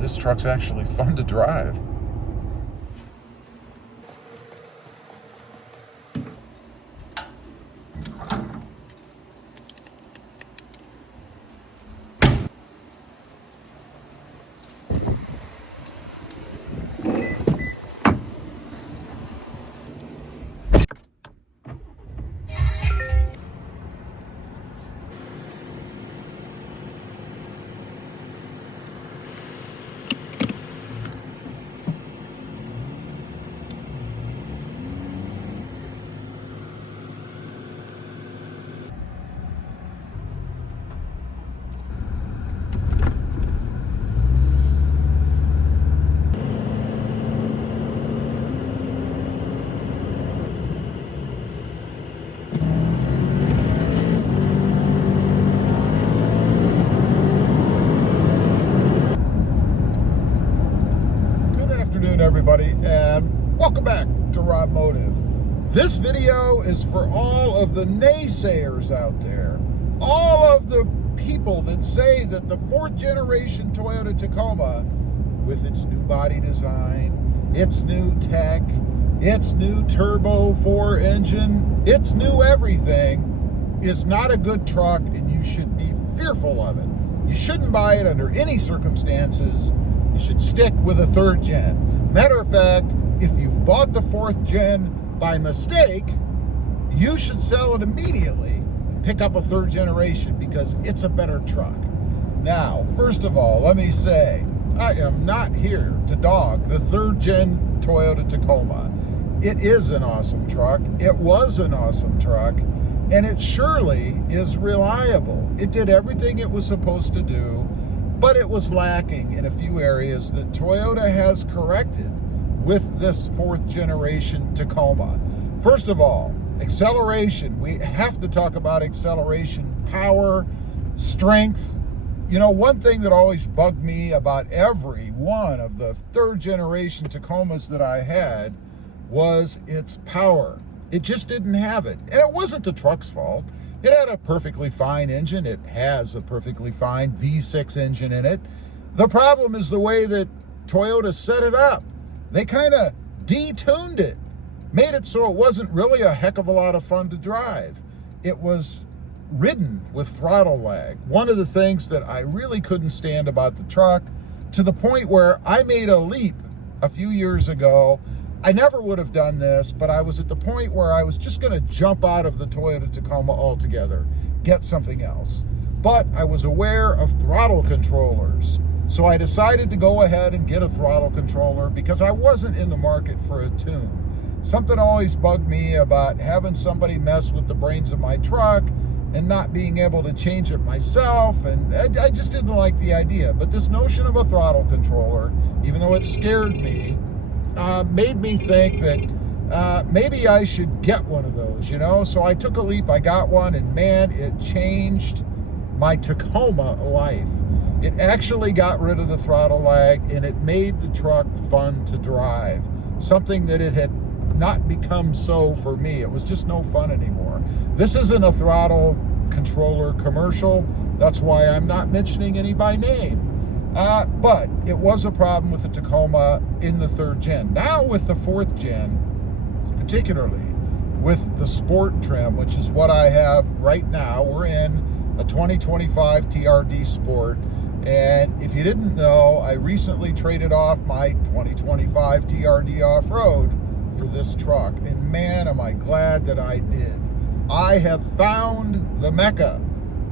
this truck's actually fun to drive. Everybody, and welcome back to RobMotive. This video is for all of the naysayers out there, all of the people that say that the fourth generation Toyota Tacoma, with its new body design, its new tech, its new turbo 4 engine, its new everything, is not a good truck and you should be fearful of it. You shouldn't buy it under any circumstances. You should stick with a third gen. Matter of fact, if you've bought the fourth gen by mistake, you should sell it immediately and pick up a third generation because it's a better truck. Now, first of all, let me say, I am not here to dog the third gen Toyota Tacoma. It is an awesome truck. It was an awesome truck, and it surely is reliable. It did everything it was supposed to do, but it was lacking in a few areas that Toyota has corrected with this fourth generation Tacoma. First of all, acceleration. We have to talk about acceleration, power, strength. You know, one thing that always bugged me about every one of the third generation Tacomas that I had was its power. It just didn't have it. And it wasn't the truck's fault. It had a perfectly fine engine. It has a perfectly fine V6 engine in it. The problem is the way that Toyota set it up. They kind of detuned it, made it so it wasn't really a heck of a lot of fun to drive. It was ridden with throttle lag. One of the things that I really couldn't stand about the truck, to the point where I made a leap a few years ago. I never would have done this, but I was at the point where I was just going to jump out of the Toyota Tacoma altogether, get something else. But I was aware of throttle controllers, so I decided to go ahead and get a throttle controller because I wasn't in the market for a tune. Something always bugged me about having somebody mess with the brains of my truck and not being able to change it myself, and I just didn't like the idea. But this notion of a throttle controller, even though it scared me, made me think that maybe I should get one of those, you know? So I took a leap, I got one, and man, it changed my Tacoma life. It actually got rid of the throttle lag, and it made the truck fun to drive. Something that it had not become so for me. It was just no fun anymore. This isn't a throttle controller commercial. That's why I'm not mentioning any by name. But it was a problem with the Tacoma in the third gen. Now with the fourth gen, particularly with the sport trim, which is what I have right now, we're in a 2025 TRD Sport. And if you didn't know, I recently traded off my 2025 TRD Off-Road for this truck. And man, am I glad that I did. I have found the Mecca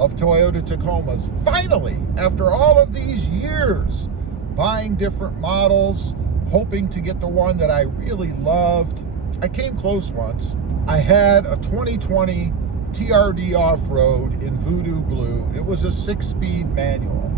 of Toyota Tacomas. Finally, after all of these years, buying different models, hoping to get the one that I really loved. I came close once. I had a 2020 TRD Off-Road in Voodoo Blue. It was a 6-speed manual.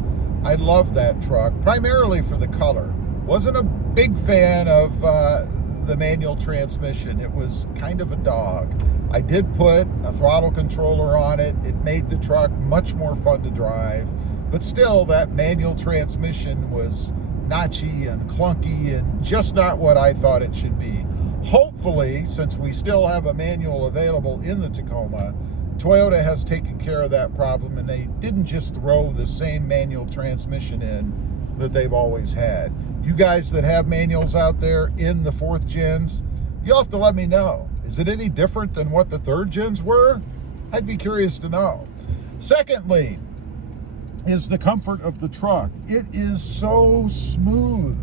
I loved that truck, primarily for the color. Wasn't a big fan of the manual transmission. It was kind of a dog. I did put a throttle controller on it. It made the truck much more fun to drive, but still that manual transmission was notchy and clunky and just not what I thought it should be. Hopefully, since we still have a manual available in the Tacoma, Toyota has taken care of that problem and they didn't just throw the same manual transmission in that they've always had. You guys that have manuals out there in the 4th gens, you'll have to let me know. Is it any different than what the 3rd gens were? I'd be curious to know. Secondly, is the comfort of the truck. It is so smooth.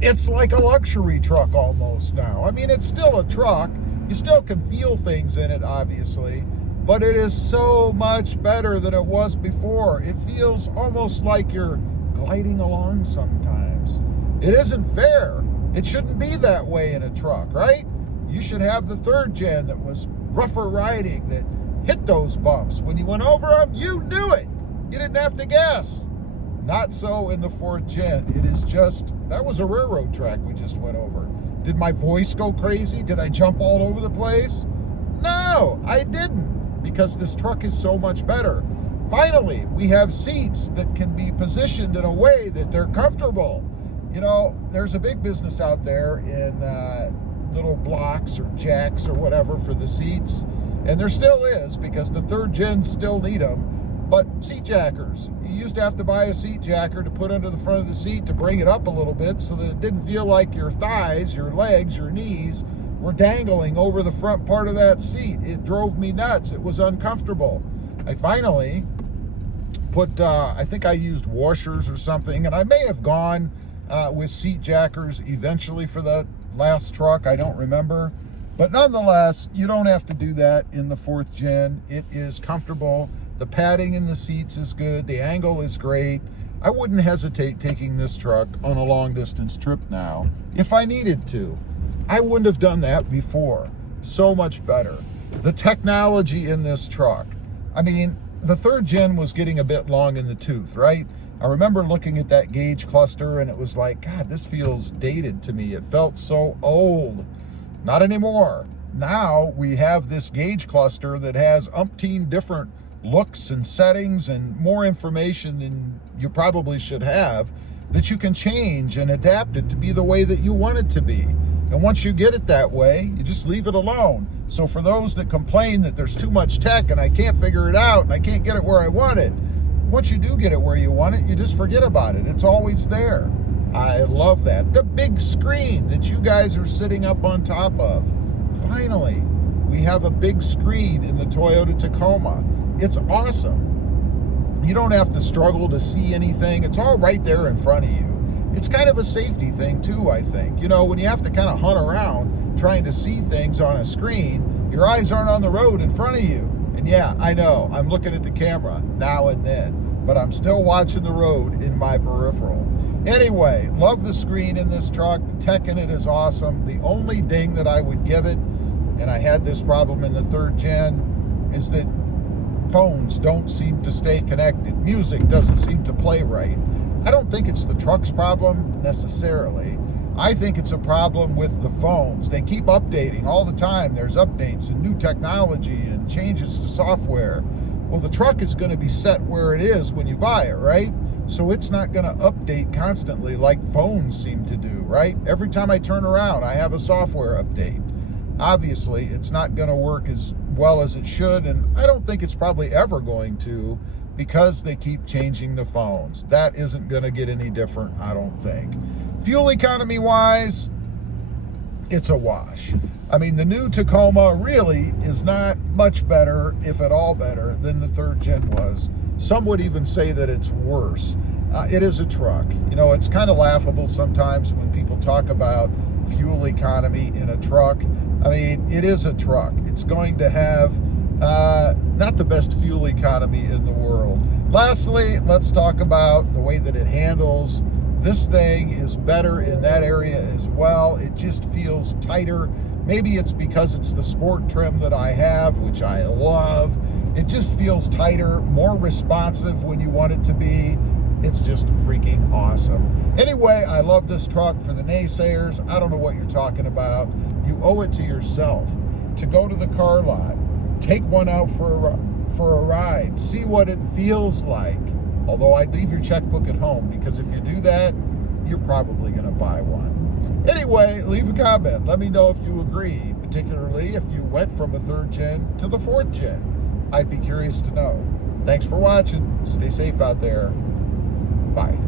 It's like a luxury truck almost now. I mean, it's still a truck. You still can feel things in it, obviously, but it is so much better than it was before. It feels almost like you're gliding along sometimes. It isn't fair. It shouldn't be that way in a truck, right? You should have the 3rd gen that was rougher riding, that hit those bumps. When you went over them, you knew it. You didn't have to guess. Not so in the 4th gen. It is just, that was a railroad track we just went over. Did my voice go crazy? Did I jump all over the place? No, I didn't, because this truck is so much better. Finally, we have seats that can be positioned in a way that they're comfortable. You know, there's a big business out there in little blocks or jacks or whatever for the seats. And there still is, because the 3rd gens still need them. But seat jackers, you used to have to buy a seat jacker to put under the front of the seat to bring it up a little bit so that it didn't feel like your thighs, your legs, your knees were dangling over the front part of that seat. It drove me nuts. It was uncomfortable. I finally put, I think I used washers or something, and I may have gone with seat jackers eventually for that last truck. I don't remember. But nonetheless, you don't have to do that in the 4th gen. It is comfortable. The padding in the seats is good. The angle is great. I wouldn't hesitate taking this truck on a long distance trip now if I needed to. I wouldn't have done that before. So much better. The technology in this truck. I mean, the 3rd gen was getting a bit long in the tooth, right? I remember looking at that gauge cluster and it was like, God, this feels dated to me. It felt so old. Not anymore. Now we have this gauge cluster that has umpteen different looks and settings and more information than you probably should have, that you can change and adapt it to be the way that you want it to be. And once you get it that way, you just leave it alone. So for those that complain that there's too much tech and I can't figure it out and I can't get it where I want it, once you do get it where you want it, you just forget about it. It's always there. I love that. The big screen that you guys are sitting up on top of. Finally, we have a big screen in the Toyota Tacoma. It's awesome. You don't have to struggle to see anything. It's all right there in front of you. It's kind of a safety thing too, I think. You know, when you have to kind of hunt around trying to see things on a screen, your eyes aren't on the road in front of you. And yeah, I know, I'm looking at the camera now and then, but I'm still watching the road in my peripheral. Anyway, love the screen in this truck. The tech in it is awesome. The only ding that I would give it, and I had this problem in the 3rd gen, is that phones don't seem to stay connected. Music doesn't seem to play right. I don't think it's the truck's problem necessarily. I think it's a problem with the phones. They keep updating all the time. There's updates and new technology and changes to software. Well, the truck is going to be set where it is when you buy it, right? So it's not going to update constantly like phones seem to do, right? Every time I turn around, I have a software update. Obviously, it's not going to work as well as it should, and I don't think it's probably ever going to, because they keep changing the phones. That isn't going to get any different, I don't think. Fuel economy wise, it's a wash. I mean, the new Tacoma really is not much better, if at all better, than the 3rd gen was. Some would even say that it's worse. It is a truck. You know, it's kind of laughable sometimes when people talk about fuel economy in a truck. I mean, it is a truck. It's going to have not the best fuel economy in the world. Lastly, let's talk about the way that it handles. This thing is better in that area as well. It just feels tighter. Maybe it's because it's the sport trim that I have, which I love. It just feels tighter, more responsive when you want it to be. It's just freaking awesome. Anyway, I love this truck. For the naysayers, I don't know what you're talking about. You owe it to yourself to go to the car lot, take one out for a ride, see what it feels like. Although I'd leave your checkbook at home, because if you do that, you're probably going to buy one. Anyway, leave a comment. Let me know if you agree, particularly if you went from a 3rd gen to the 4th gen. I'd be curious to know. Thanks for watching. Stay safe out there. Bye.